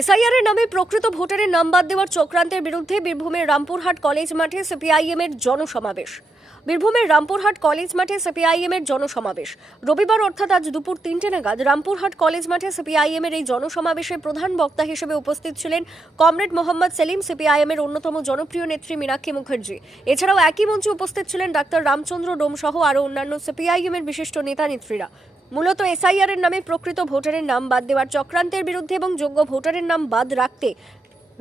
SIR এর নামে প্রকৃত ভোটারের নাম বাদ দেওয়ার চক্রান্তের বিরুদ্ধে বীরভূমের রামপুরহাট কলেজ মাঠে সিপিআইএম এর জনসমাবেশ। বীরভূমের রামপুরহাট কলেজ মাঠে সিপিআইএম এর জনসমাবেশ। রবিবার অর্থাৎ আজ দুপুর তিনটে নাগাদ রামপুরহাট কলেজ মাঠে সিপিআইএম এর এই জনসমাবেশে প্রধান বক্তা হিসেবে উপস্থিত ছিলেন কমরেড মোহাম্মদ সেলিম সিপিআইএম এর অন্যতম জনপ্রিয় নেত্রী মীনাক্ষী মুখার্জি। এছাড়াও একই মঞ্চে উপস্থিত ছিলেন ডাক্তার রামচন্দ্র ডোম সহ আরও অন্যান্য সিপিআইএম এর বিশিষ্ট নেতা নেত্রীরা মূলত এসআইআর এর নামে প্রকৃত ভোটারের নাম বাদ দেওয়ার চক্রান্তের বিরুদ্ধে এবং যোগ্য ভোটারের নাম বাদ রাখতে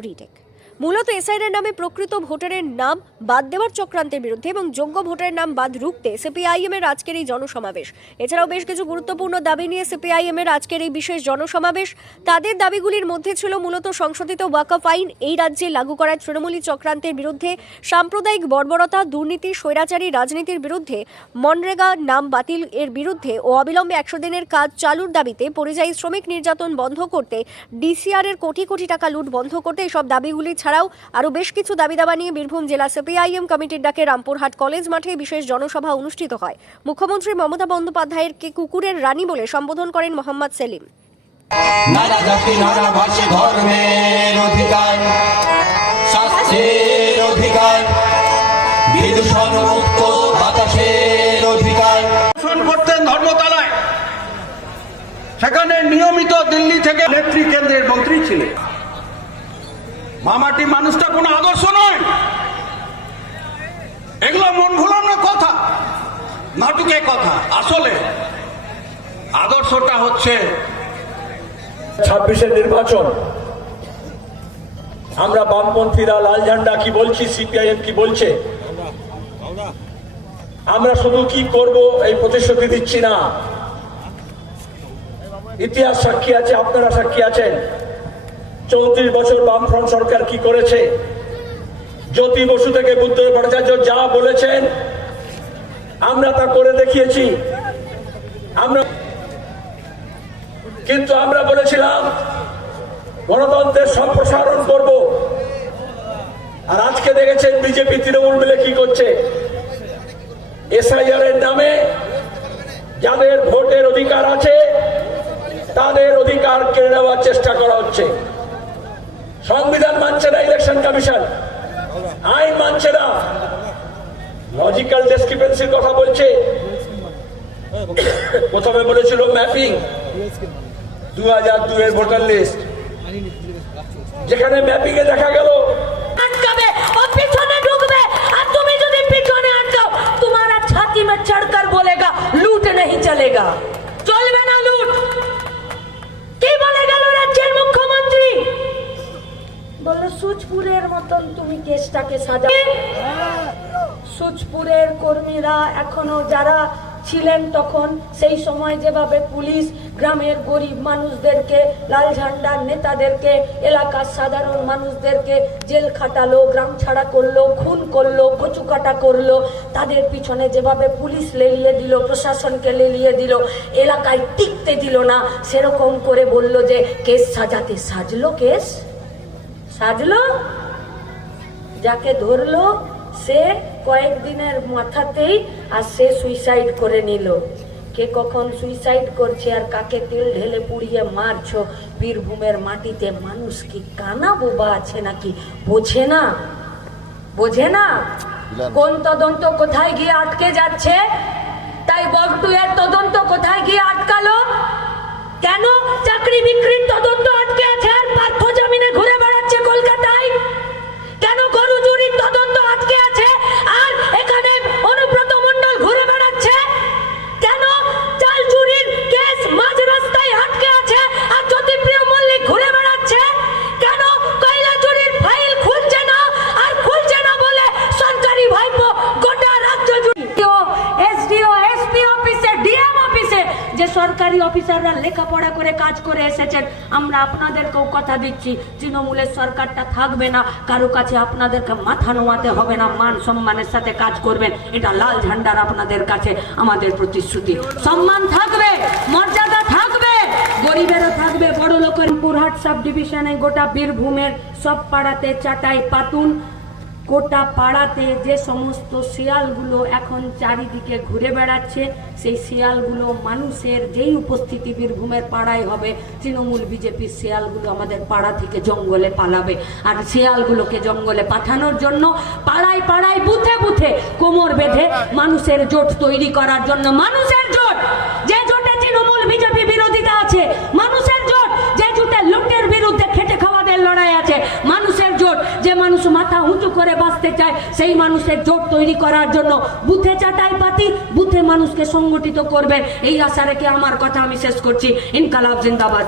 রিটেক। মূলত এসআইআর নামে প্রকৃত ভোটারের নাম বাদ দেওয়ার চক্রান্তের বিরুদ্ধে এবং যোগ্য ভোটারের নাম বাদ রুখতে সিপিআইএম এর আজকের এই জনসমাবেশ। এছাড়াও বেশ কিছু গুরুত্বপূর্ণ দাবি নিয়ে সিপিআইএম এর আজকের এই বিশেষ জনসমাবেশ, তাদের দাবিগুলির মধ্যে ছিল মূলত সংশোধিত ওয়াকফ আইন এই রাজ্যে লাগু করার তৃণমূলী চক্রান্তের বিরুদ্ধে সাম্প্রদায়িক বর্বরতা, দুর্নীতি, স্বৈরাচারী রাজনীতির বিরুদ্ধে মনরেগা, নাম বাতিল এর বিরুদ্ধে ও অবিলম্বে একশো দিনের কাজ চালুর দাবিতে পরিযায়ী শ্রমিক নির্যাতন বন্ধ করতে ডিসিআর এর কোটি কোটি টাকা লুট বন্ধ করতে এসব দাবিগুলি ছাড়াও আরও বেশ কিছু দাবি দাবা নিয়ে বীরভূম জেলা সিপিআইএম কমিটির ডাকে রামপুরহাট কলেজ মাঠে বিশেষ জনসভা অনুষ্ঠিত হয়। মুখ্যমন্ত্রী মমতা বন্দ্যোপাধ্যায়ের কে কুকুরের রানী বলে সম্বোধন করেন মোহাম্মদ সেলিম। নানা জাতি নানা ভাষে ধর্মের অধিকার শাস্ত্রের অধিকার বিদূষণ মুক্ত বাতাসের অধিকার। করতেন ধর্মতলায়। সেখানে নিয়মিত দিল্লি থেকে নেত্রী কেন্দ্রের মন্ত্রী ছিলেন। মামাটি মানুষটা কোনো আদর্শ নয়। এগুলো মন ভুলানো কথা। নাটুকে কথা। আসলে আদর্শটা হচ্ছে ছাব্বিশের নির্বাচন। আমরা বামপন্থীরা লাল ঝান্ডা কি বলছি, সিপিআইএম কি বলছে? আমরা শুধু কি করব এই প্রতিশ্রুতি দিচ্ছি না। ইতিহাস সাক্ষী আছে, আপনারা সাক্ষী আছেন। চৌত্রিশ বছর বামফ্রন্ট সরকার কি করেছে? জ্যোতি বসু থেকে বুদ্ধ ভট্টাচার্য যা বলেছেন, আমরা তা করে দেখিয়েছি। আমরা কিন্তু আমরা বলেছিলাম, গণতন্ত্রের সম্প্রসারণ করব। আর আজকে দেখেছেন বিজেপি তৃণমূল মিলে কি করছে? এসআইআর এর নামে যাদের ভোটের অধিকার আছে, তাদের অধিকার কেড়ে নেওয়ার চেষ্টা করা হচ্ছে। সংবিধান মানছে না ইলেকশন কমিশন আইন মানছে না। লজিক্যাল ডিসক্রিপেন্সির কথা বলছে। প্রথমে বলেছিল ম্যাপিং দু হাজার দুয়ের ভোটার লিস্ট যেখানে ম্যাপিং এ দেখা গেল সুচপুরের মতন তুমি কেসটাকে সাজা সুচপুরের কর্মীরা এখনও যারা ছিলেন তখন, সেই সময় যেভাবে পুলিশ গ্রামের গরিব মানুষদেরকে, লাল ঝান্ডার নেতাদেরকে, এলাকার সাধারণ মানুষদেরকে জেল খাটালো, গ্রাম ছাড়া করল, খুন করল, কচু কাটা করল, তাদের পিছনে যেভাবে পুলিশ লেলিয়ে দিল, প্রশাসনকে লেলিয়ে দিল, এলাকায় টিকতে দিল না, সেরকম করে বলল যে, কেস সাজাতে সাজলো কেস? সাজলো যাকে ধরলো সে কয়েকদিনের মাথাতেই আর সে সুইসাইড করে নিল। কে কখন সুইসাইড করছে আর কাকে তেল ঢেলে পুড়িয়ে মারছো? বীরভূমের মাটিতে মানুষ কি কানা বোবা আছে নাকি? বোঝে না। বোঝে না? কোন তদন্ত কোথায় গিয়ে আটকে যাচ্ছে? তাই বগটু এর তদন্ত কোথায় গিয়ে আটকালো? কেন চাকরি বিক্রির তদন্ত আটকে আছে আর পার্থ জামিনে ঘুরে বেড়াচ্ছে কলকাতায় কেন গরু চুরির তদন্ত আটকে আছে আর এখানে অনুব্রত মণ্ডল ঘুরে বেড়াচ্ছে কেন চাল চুরির কেস মাঝ রাস্তায় আটকে আছে আর জ্যোতিপ্রিয় মল্লিক ঘুরে বেড়াচ্ছে কেন কয়লা চুরির ফাইল খুলছে না আর খুলছে না বলে সরকারি ভাইপো গোটা রাজ্য জুড়ে এসডিও এসপি অফিসে ডিএম অফিসে যে সরকারি অফিসাররা লেখাপড়া করে কাজ করে এসেছেন। আমরা আপনাদেরকেও কথা দিচ্ছি, তৃণমূলের সরকারটা থাকবে না, কারও কাছে আপনাদেরকে মাথা নোয়াতে হবে না, মান সম্মানের সাথে কাজ করবেন, এটা লাল ঝান্ডার আপনাদের কাছে আমাদের প্রতিশ্রুতি। সম্মান থাকবে, মর্যাদা থাকবে, গরিবেরও থাকবে বড় লোকের পুরহাট সাব ডিভিশনে গোটা বীরভূমের সব পাড়াতে চাটাই পাতুন। গোটা পাড়াতে যে সমস্ত শিয়ালগুলো এখন চারিদিকে ঘুরে বেড়াচ্ছে, সেই শিয়ালগুলো মানুষের যেই উপস্থিতি বীরভূমের পাড়ায় হবে, তৃণমূল বিজেপির শিয়ালগুলো আমাদের পাড়া থেকে জঙ্গলে পালাবে। আর শিয়ালগুলোকে জঙ্গলে পাঠানোর জন্য পাড়ায় পাড়ায় বুথে বুথে কোমর বেঁধে মানুষের জোট তৈরি করার জন্য, মানুষের জোট তৃণমূল বিজেপি বিরোধিতা আছে মানুষের জোট যে জোটে লোকের বিরুদ্ধে খেটে খাওয়াদের লড়াই আছে মানুষের জোট যে মানুষ মাথা উঁচু করে বাঁচতে চায়, সেই মানুষের জোট তৈরি করার জন্য বুথে চাটাই পাতি, বুথে মানুষকে সংগঠিত করবে এই আশা রেখে আমার কথা আমি শেষ করছি। ইনকালাব জিন্দাবাদ।